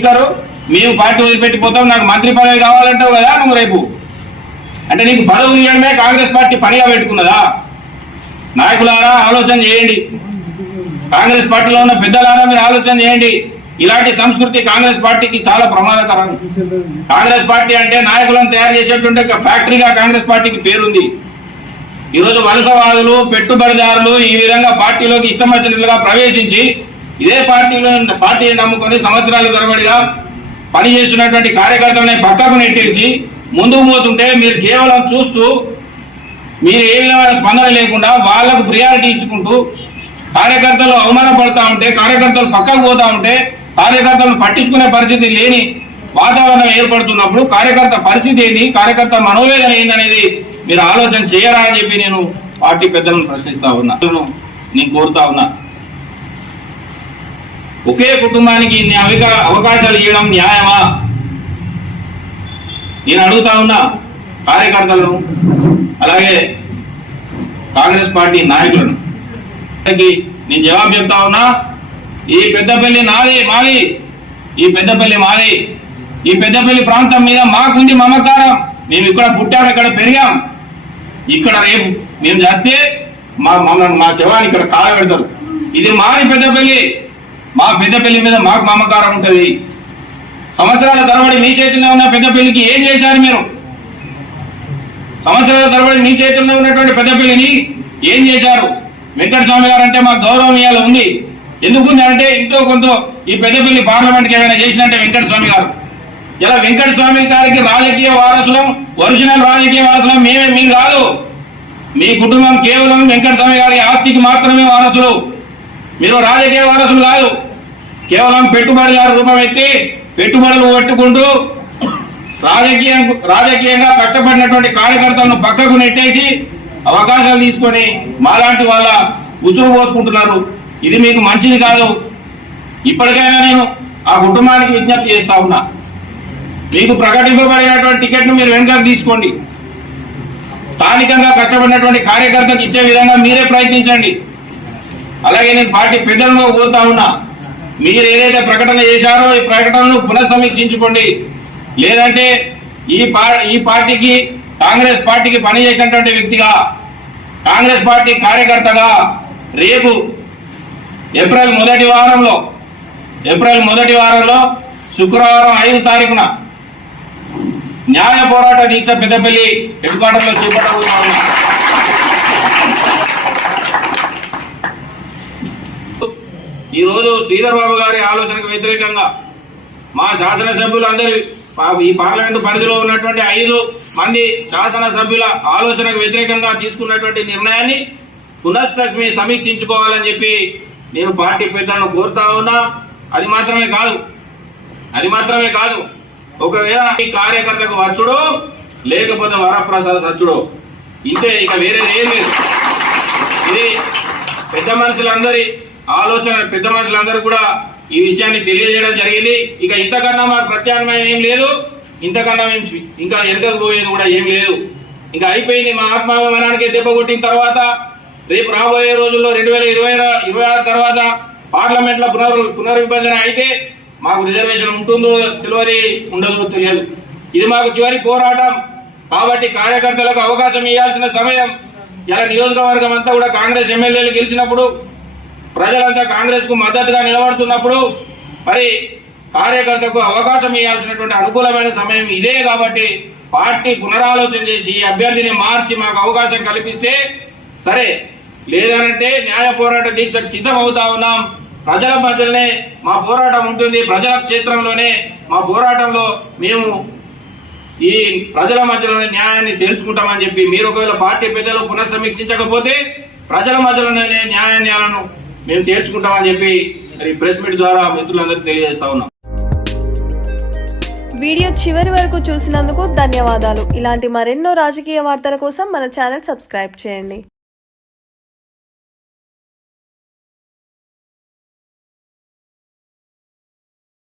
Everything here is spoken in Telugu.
స్పీకరు మేము పార్టీ వదిలిపెట్టిపోతాం నాకు మంత్రి పదవి కావాలంటావు కదా నువ్వు రేపు అంటే నీకు పదవులు ఇవ్వడమే కాంగ్రెస్ పార్టీ పనిగా పెట్టుకున్నదా నాయకులారా ఆలోచన చేయండి కాంగ్రెస్ పార్టీలో ఉన్న పెద్దలారా మీరు ఆలోచన చేయండి ఇలాంటి సంస్కృతి కాంగ్రెస్ పార్టీకి చాలా ప్రమాదకరం కాంగ్రెస్ పార్టీ అంటే నాయకులను తయారు చేసేటువంటి ఫ్యాక్టరీగా కాంగ్రెస్ పార్టీకి పేరుంది ఈరోజు వలసవాదులు పెట్టుబడిదారులు ఈ విధంగా పార్టీలోకి ఇష్టం వచ్చినట్లుగా ప్రవేశించి ఇదే పార్టీలో పార్టీని నమ్ముకొని సంవత్సరాల తరబడిగా పనిచేస్తున్నటువంటి కార్యకర్తలని పక్కకు నెట్టేసి ముందుకు పోతుంటే మీరు కేవలం చూస్తూ మీరు ఏ విధమైన స్పందన లేకుండా వాళ్లకు ప్రియారిటీ ఇచ్చుకుంటూ కార్యకర్తలు అవమానపడతా ఉంటే కార్యకర్తలు పక్కకు పోతా ఉంటే కార్యకర్తలను పట్టించుకునే పరిస్థితి లేని వాతావరణం ఏర్పడుతున్నప్పుడు కార్యకర్త పరిస్థితి ఏంటి కార్యకర్త మనోవేదన ఏంటనేది మీరు ఆలోచన చేయరా అని చెప్పి నేను పార్టీ పెద్దలను ప్రశ్నిస్తా ఉన్నా నేను కోరుతా ఉన్నా ఒకే కుటుంబానికి ఇన్ని అవకాశాలు ఇవ్వడం న్యాయమా నేను అడుగుతా ఉన్నా కార్యకర్తలను అలాగే కాంగ్రెస్ పార్టీ నాయకులను నేను జవాబు చెప్తా ఉన్నా ఈ పెద్దపల్లి నాది మాది ఈ పెద్దపల్లి మాది ఈ పెద్దపల్లి ప్రాంతం మీద మాకుంది మమకారం మేము ఇక్కడ పుట్టాం ఇక్కడ పెరిగాం ఇక్కడ రేపు మేము చేస్తే మా మమ్మల్ని మా శవాన్ని ఇక్కడ కాలబెడతారు ఇది మాది పెద్దపల్లి మా పెద్ద పెళ్లి మీద మాకు మమకారం ఉంటుంది సంవత్సరాల తరబడి మీ చేతిలో ఉన్న పెద్ద పెళ్లికి ఏం చేశారు మీరు సంవత్సరాల తరబడి మీ చేతుల్లో ఉన్నటువంటి పెద్ద పెళ్లిని ఏం చేశారు స్వామి గారు అంటే మాకు గౌరవం ఇవ్వాలి ఉంది ఎందుకుంది అంటే ఇంట్లో కొంత ఈ పెద్దపల్లి పార్లమెంట్కి ఏమైనా చేసినట్టే వెంకటస్వామి గారు ఇలా స్వామి గారికి రాజకీయ వారసులం ఒరిజినల్ రాజకీయ వారసులం మేమే మీరు రాదు మీ కుటుంబం కేవలం వెంకటస్వామి గారి ఆస్తికి మాత్రమే వారసులు మీరు రాజకీయ వారసులు కాదు కేవలం పెట్టుబడిదారు రూపం ఎత్తి పెట్టుబడులు పట్టుకుంటూ రాజకీయ రాజకీయంగా కష్టపడినటువంటి కార్యకర్తలను పక్కకు నెట్టేసి అవకాశాలు తీసుకొని మాలాంటి వాళ్ళ ఉసురు పోసుకుంటున్నారు ఇది మీకు మంచిది కాదు ఇప్పటికైనా నేను ఆ కుటుంబానికి విజ్ఞప్తి చేస్తా ఉన్నా మీకు ప్రకటింపబడినటువంటి టికెట్ను మీరు వెనుకకు తీసుకోండి స్థానికంగా కష్టపడినటువంటి కార్యకర్తకు ఇచ్చే విధంగా మీరే ప్రయత్నించండి అలాగే నేను పార్టీ పెద్దలను కోరుతా ఉన్నా మీరు ఏదైతే ప్రకటన చేశారో ఈ ప్రకటనను పునఃసమీక్షించుకోండి లేదంటే ఈ ఈ పార్టీకి కాంగ్రెస్ పార్టీకి పనిచేసినటువంటి వ్యక్తిగా కాంగ్రెస్ పార్టీ కార్యకర్తగా రేపు ఏప్రిల్ మొదటి వారంలో ఏప్రిల్ మొదటి వారంలో శుక్రవారం ఐదు తారీఖున న్యాయ పోరాట దీక్ష పెద్దపల్లి హెడ్ క్వార్టర్లో చేపట్టబోతున్నాము ఈరోజు శ్రీధర్ బాబు గారి ఆలోచనకు వ్యతిరేకంగా మా శాసనసభ్యులు అందరి ఈ పార్లమెంటు పరిధిలో ఉన్నటువంటి ఐదు మంది శాసనసభ్యుల ఆలోచనకు వ్యతిరేకంగా తీసుకున్నటువంటి నిర్ణయాన్ని పునఃసమి సమీక్షించుకోవాలని చెప్పి నేను పార్టీ పెద్దలను కోరుతా ఉన్నా అది మాత్రమే కాదు అది మాత్రమే కాదు ఒకవేళ ఈ కార్యకర్తకు వచ్చుడు లేకపోతే వరప్రసాద్ సచ్చుడు ఇంతే ఇక వేరేది ఏం లేదు ఇది పెద్ద మనుషులందరి ఆలోచన పెద్ద మనుషులందరూ కూడా ఈ విషయాన్ని తెలియజేయడం జరిగింది ఇక ఇంతకన్నా మాకు ప్రత్యామ్నాయం ఏం లేదు ఇంతకన్నా మేము ఇంకా వెనుకకు పోయేది కూడా ఏం లేదు ఇంకా అయిపోయింది మా ఆత్మాభిమానానికి కొట్టిన తర్వాత రేపు రాబోయే రోజుల్లో రెండు వేల ఇరవై ఇరవై ఆరు తర్వాత పార్లమెంట్లో పునర్ పునర్విభజన అయితే మాకు రిజర్వేషన్ ఉంటుందో తెలియదు ఉండదో తెలియదు ఇది మాకు చివరి పోరాటం కాబట్టి కార్యకర్తలకు అవకాశం ఇవ్వాల్సిన సమయం ఇలా నియోజకవర్గం అంతా కూడా కాంగ్రెస్ ఎమ్మెల్యేలు గెలిచినప్పుడు ప్రజలంతా కాంగ్రెస్ కు మద్దతుగా నిలబడుతున్నప్పుడు మరి కార్యకర్తకు అవకాశం ఇవ్వాల్సినటువంటి అనుకూలమైన సమయం ఇదే కాబట్టి పార్టీ పునరాలోచన చేసి అభ్యర్థిని మార్చి మాకు అవకాశం కల్పిస్తే సరే లేదనంటే న్యాయ పోరాట దీక్షకు సిద్ధమవుతా ఉన్నాం ప్రజల మధ్యలోనే మా పోరాటం ఉంటుంది ప్రజల క్షేత్రంలోనే మా పోరాటంలో మేము ఈ ప్రజల మధ్యలోనే న్యాయాన్ని తెలుసుకుంటామని చెప్పి మీరు ఒకవేళ పార్టీ పెద్దలు పునఃసమీక్షించకపోతే ప్రజల మధ్యలోనే న్యాయాన్యాలను మేము తేర్చుకుంటామని చెప్పి మరి ప్రెస్ మీట్ ద్వారా మిత్రులందరికీ తెలియజేస్తా ఉన్నాం వీడియో చివరి వరకు చూసినందుకు ధన్యవాదాలు ఇలాంటి మరెన్నో రాజకీయ వార్తల కోసం మన ఛానల్ సబ్స్క్రైబ్ చేయండి